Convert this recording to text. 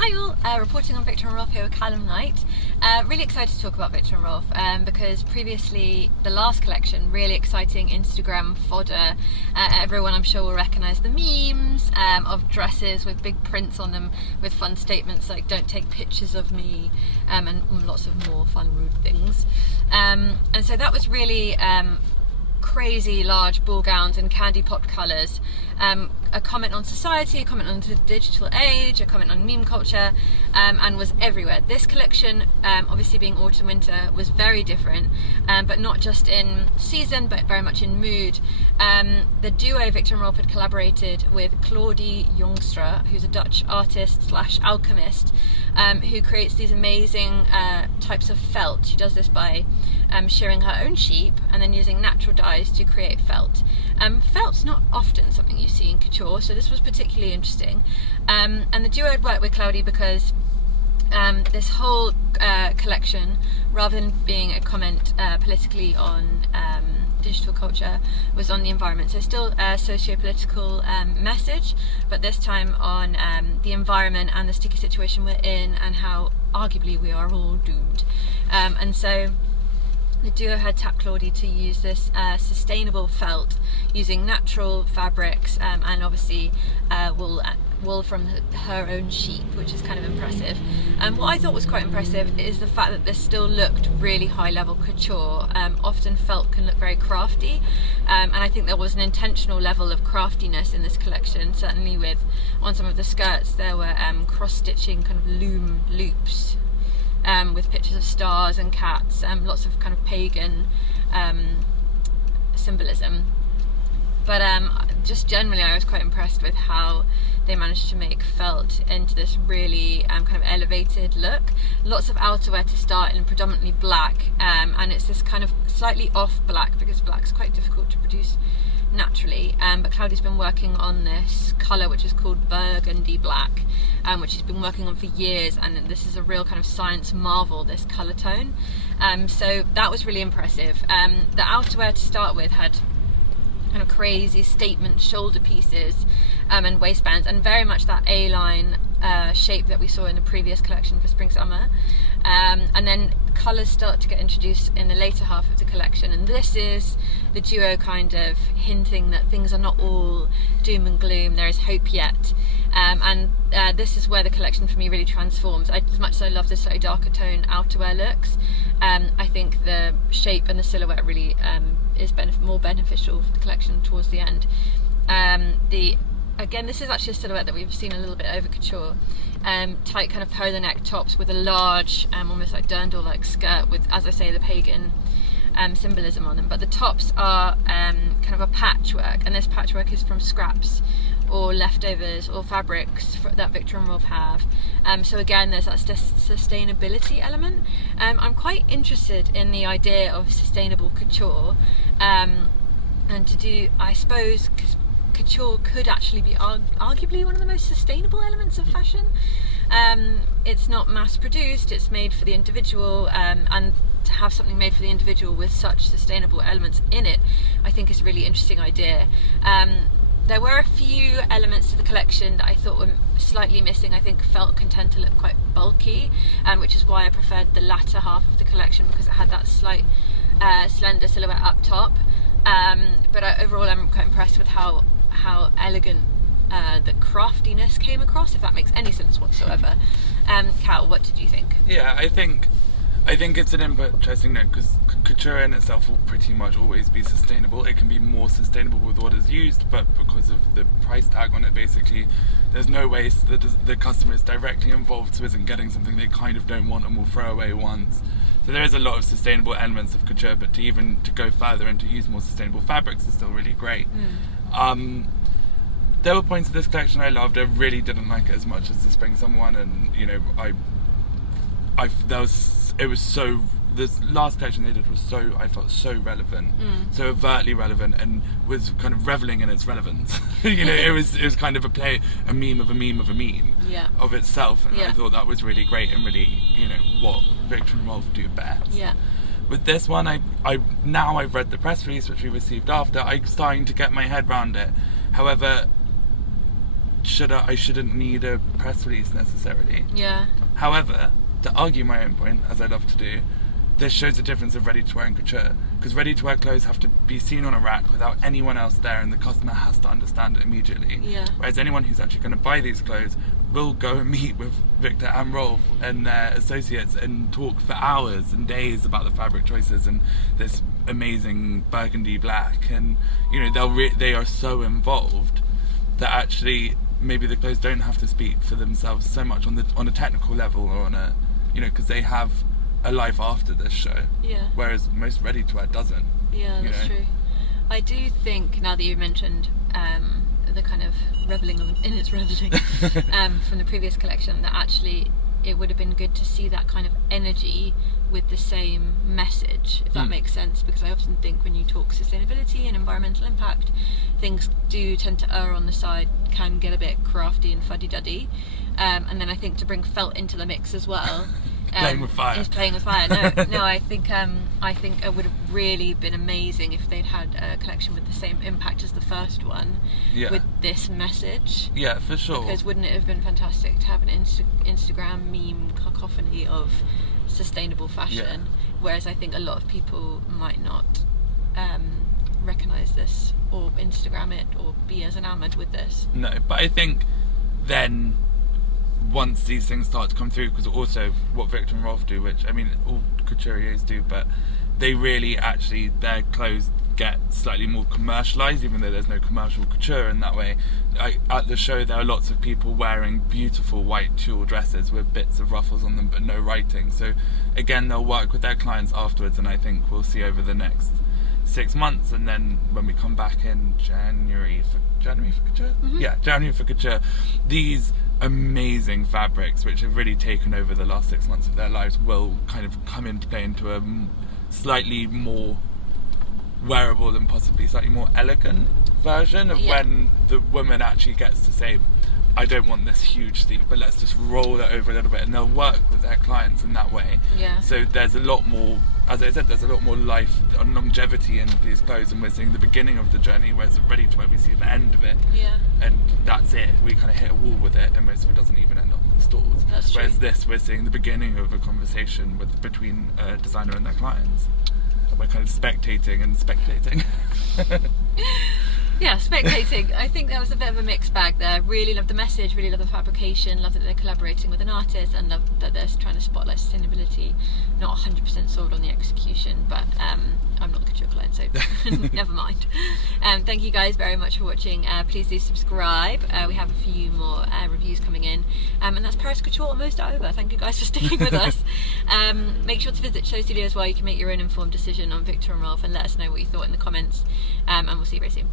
Hi all, reporting on Viktor&Rolf here with Calum Knight. Really excited to talk about Viktor&Rolf because previously the last collection, really exciting Instagram fodder. Everyone I'm sure will recognise the memes of dresses with big prints on them with fun statements like "don't take pictures of me" and lots of more fun rude things. And so that was really crazy large ball gowns and candy pop colours, a comment on society, a comment on the digital age, a comment on meme culture, and was everywhere. This collection, obviously being autumn winter, was very different, but not just in season but very much in mood. The duo Viktor&Rolf had collaborated with Claudy Jongstra, who's a Dutch artist / alchemist, who creates these amazing types of felt. She does this by shearing her own sheep and then using natural dyes to create felt. Felt's not often something you see in couture, so this was particularly interesting. And the duo had worked with Claudy because this whole collection, rather than being a comment politically on digital culture, was on the environment. So still a socio-political message, but this time on the environment and the sticky situation we're in and how arguably we are all doomed. And so the duo had tapped Claudy to use this sustainable felt using natural fabrics and obviously wool from her own sheep, which is kind of impressive. What I thought was quite impressive is the fact that this still looked really high level couture. Often felt can look very crafty, and I think there was an intentional level of craftiness in this collection. Certainly on some of the skirts there were cross-stitching kind of loom loops with pictures of stars and cats, lots of kind of pagan symbolism. But just generally I was quite impressed with how they managed to make felt into this really kind of elevated look. Lots of outerwear to start in predominantly black, and it's this kind of slightly off black because black's quite difficult to produce naturally, but Claudy's been working on this colour which is called burgundy black, which she's been working on for years, and this is a real kind of science marvel, this colour tone. So that was really impressive. The outerwear to start with had kind of crazy statement shoulder pieces and waistbands, and very much that A-line shape that we saw in the previous collection for spring summer, and then colours start to get introduced in the later half of the collection, and this is the duo kind of hinting that things are not all doom and gloom, there is hope yet, and this is where the collection for me really transforms. As much as I love the slightly darker tone outerwear looks, I think the shape and the silhouette really is more beneficial for the collection towards the end. Again, this is actually a silhouette that we've seen a little bit over couture. Tight kind of polo neck tops with a large, almost like dirndl-like skirt with, as I say, the pagan symbolism on them. But the tops are kind of a patchwork, and this patchwork is from scraps or leftovers or fabrics that Viktor&Rolf have. So again, there's that sustainability element. I'm quite interested in the idea of sustainable couture, and to do, I suppose, because couture could actually be arguably one of the most sustainable elements of fashion. It's not mass produced, it's made for the individual, and to have something made for the individual with such sustainable elements in it, I think is a really interesting idea. There were a few elements to the collection that I thought were slightly missing. I think felt can tend to look quite bulky, which is why I preferred the latter half of the collection, because it had that slight slender silhouette up top. But overall I'm quite impressed with how elegant the craftiness came across, if that makes any sense whatsoever. Cal, what did you think? Yeah, I think it's an interesting note, because couture in itself will pretty much always be sustainable. It can be more sustainable with what is used, but because of the price tag on it, basically, there's no waste. The customer is directly involved, so isn't getting something they kind of don't want and will throw away once. So there is a lot of sustainable elements of couture, but to go further and to use more sustainable fabrics is still really great. There were points of this collection I loved. I really didn't like it as much as the spring summer one, and this last collection they did was I felt so relevant, so overtly relevant, and was kind of reveling in its relevance. It was kind of a meme of a meme of a meme of itself, and I thought that was really great and really what Viktor&Rolf do best. With this one, I've read the press release which we received after. I'm starting to get my head around it. However, I shouldn't need a press release necessarily. Yeah. However, to argue my own point, as I love to do, this shows the difference of ready-to-wear and couture. Because ready-to-wear clothes have to be seen on a rack without anyone else there, and the customer has to understand it immediately. Yeah. Whereas anyone who's actually going to buy these clothes will go and meet with Viktor and Rolf and their associates and talk for hours and days about the fabric choices and this amazing burgundy black. And, you know, they are so involved that actually maybe the clothes don't have to speak for themselves so much on a technical level or on a, you know, because they have a life after this show. Yeah. Whereas most ready-to-wear doesn't. Yeah, that's true. I do think, now that you mentioned the kind of reveling in its reveling from the previous collection, that actually it would have been good to see that kind of energy with the same message, if that makes sense, because I often think when you talk sustainability and environmental impact, things do tend to err on the side, can get a bit crafty and fuddy-duddy, and then I think to bring felt into the mix as well. Playing with fire. Is playing with fire. No, I think it would have really been amazing if they'd had a collection with the same impact as the first one, with this message. Yeah, for sure. Because wouldn't it have been fantastic to have an Instagram meme cacophony of sustainable fashion? Whereas I think a lot of people might not recognise this or Instagram it or be as enamoured with this. No, but I think then once these things start to come through, because also what Viktor and Rolf do, which I mean all couturiers do, but they really actually, their clothes get slightly more commercialised, even though there's no commercial couture in that way. At the show there are lots of people wearing beautiful white tulle dresses with bits of ruffles on them but no writing, so again they'll work with their clients afterwards, and I think we'll see over the next 6 months, and then when we come back in January for couture? January for couture, these amazing fabrics which have really taken over the last 6 months of their lives will kind of come into play into a slightly more wearable and possibly slightly more elegant version of when the woman actually gets to say, I don't want this huge sleeve, but let's just roll it over a little bit, and they'll work with their clients in that way. Yeah. So there's a lot more, as I said, there's a lot more life and longevity in these clothes, and we're seeing the beginning of the journey, whereas ready-to-wear we see the end of it. Yeah. And that's it. We kind of hit a wall with it, and most of it doesn't even end up in stores. That's true. Whereas this, we're seeing the beginning of a conversation between a designer and their clients. And we're kind of spectating and speculating. Yeah, spectating. I think that was a bit of a mixed bag there. Really love the message, really love the fabrication, love that they're collaborating with an artist, and love that they're trying to spotlight sustainability. Not 100% sold on the execution, but I'm not the couture client, so never mind. Thank you guys very much for watching. Please do subscribe. We have a few more reviews coming in, and that's Paris Couture almost over. Thank you guys for sticking with us. Make sure to visit Show Studio as well. You can make your own informed decision on Viktor and Rolf, and let us know what you thought in the comments, and we'll see you very soon.